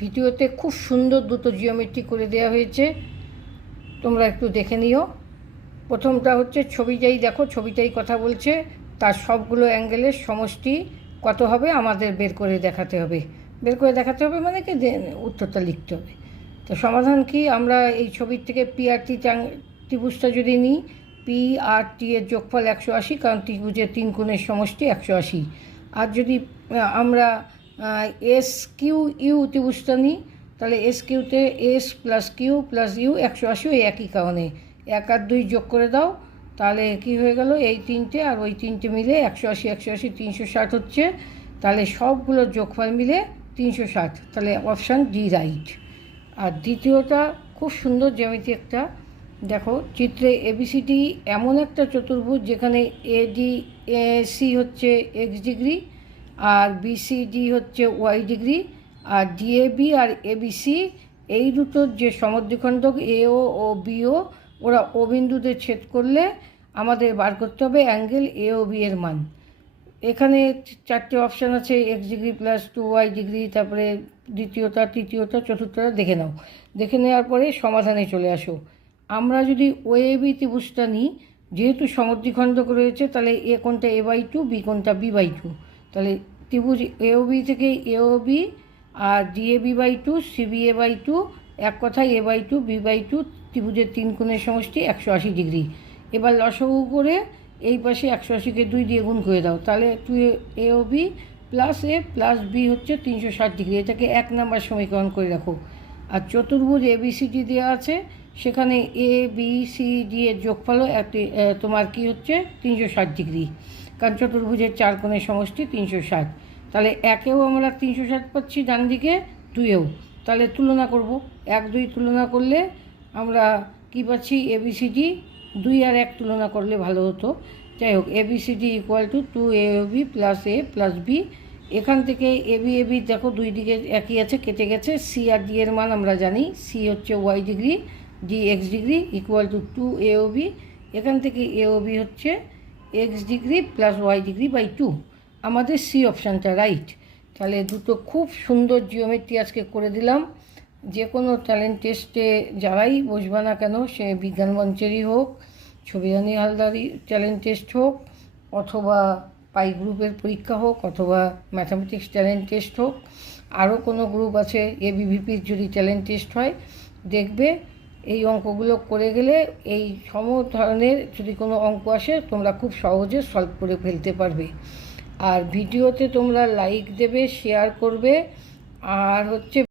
ভিডিওতে খুব সুন্দর দুটো জিওমেট্রি করে দেওয়া হয়েছে, তোমরা একটু দেখে নিও। প্রথমটা হচ্ছে ছবিটাই দেখো, ছবিটাই কথা বলছে, তার সবগুলো অ্যাঙ্গেলের সমষ্টি কত হবে আমাদের বের করে দেখাতে হবে। বের করে দেখাতে হবে মানে কি, উত্তরটা লিখতে হবে। তো সমাধান কি, আমরা এই ছবির থেকে পি আর টি ত্রিভুজটা যদি নিই, পি আর টি এর যোগফল 180, কারণ ত্রিভুজের 3 কোণের সমষ্টি 180। আর যদি আমরা এস কিউ ইউ ত্রিভুজটা নিই, তাহলে এস কিউতে S plus Q plus U 180, ওই একই কারণে 1 আর 2 যোগ করে দাও, তাহলে কি হয়ে গেল, এই তিনটে আর ওই তিনটে মিলে 180 180 360 হচ্ছে। তাহলে সবগুলোর যোগফল মিলে 360, তাহলে অপশান ডি রাইট। আর দ্বিতীয়টা খুব সুন্দর জ্যামিতি একটা, দেখো চিত্রে এবিসিডি এমন একটা চতুর্ভুজ যেখানে এডি সি হচ্ছে এক্স ডিগ্রি আর বিসিডি হচ্ছে ওয়াই ডিগ্রি, আর ডিএবি আর এবিসি এই দুটোর যে সমদ্বিখণ্ডক এও ও বিও, ওরা ও বিন্দুতে ছেদ করলে আমাদের বার করতে হবে অ্যাঙ্গেল এ ও বি এর মান। এখানে 4টে অপশান আছে, x degree plus 2y degree, তারপরে দ্বিতীয়টা তৃতীয়টা চতুর্থটা দেখে নাও। দেখে নেওয়ার পরে সমাধানে চলে আসো। আমরা যদি ও এ বি ত্রিভুজটা নিই, যেহেতু সমদ্বিখণ্ডক রয়েছে, তাহলে এ কোণটা a/2, বি কোণটা b/2, তাহলে ত্রিভুজ এ ও বি থেকে এ ও বি আর DAB/2 CBA/2, এক কথায় a/2 b/2 ত্রিভুজের 3 কোণের সমষ্টি 180 ডিগ্রি। এবার লসাগু করে এই পাশে 180কে 2 দিয়ে গুণ করে দাও, তাহলে 2AOB plus A plus B হচ্ছে 360 ডিগ্রি। এটাকে 1 নম্বর সমীকরণ করে রাখো। আর চতুর্ভুজ ABCD দেওয়া আছে, সেখানে ABCD এর যোগফলও তোমার কি হচ্ছে 360 ডিগ্রি, কারণ চতুর্ভুজের 4 কোণের সমষ্টি 360। তাহলে একেও আমরা 360 পাচ্ছি, ডান দিকে 2এও। তাহলে তুলনা করব, 1 2 তুলনা করলে আমরা কি পাচ্ছি, ABCD 2 আর 1 তুলনা করলে ভালো হতো। যাই হোক, ABCD equal to 2AOB plus A plus B. এখান থেকে এবি দেখো দুই দিকে একই আছে, কেটে গেছে। সি আর ডি এর মান আমরা জানি, সি হচ্ছে Y degree, D X degree equal to 2AOB। এখান থেকে এওবি হচ্ছে X degree plus Y degree by 2। আমাদের সি অপশানটা রাইট। তাহলে দুটো খুব সুন্দর জিওমেট্রি আজকে করে দিলাম। যে কোনো ট্যালেন্ট টেস্টে যারাই বসবে না কেন, সে বিজ্ঞান মঞ্চেরই হোক, ছবিরানী হালদারি ট্যালেন্ট টেস্ট হোক, অথবা পাই গ্রুপের পরীক্ষা হোক, অথবা ম্যাথামেটিক্স ট্যালেন্ট টেস্ট হোক, আরও কোনো গ্রুপ আছে ABVPর যদি ট্যালেন্ট টেস্ট হয়, দেখবে এই অঙ্কগুলো করে গেলে এই সম ধরনের যদি কোনো অঙ্ক আসে, তোমরা খুব সহজে সলভ করে ফেলতে পারবে। আর ভিডিওতে তোমরা লাইক দেবে, শেয়ার করবে, আর হচ্ছে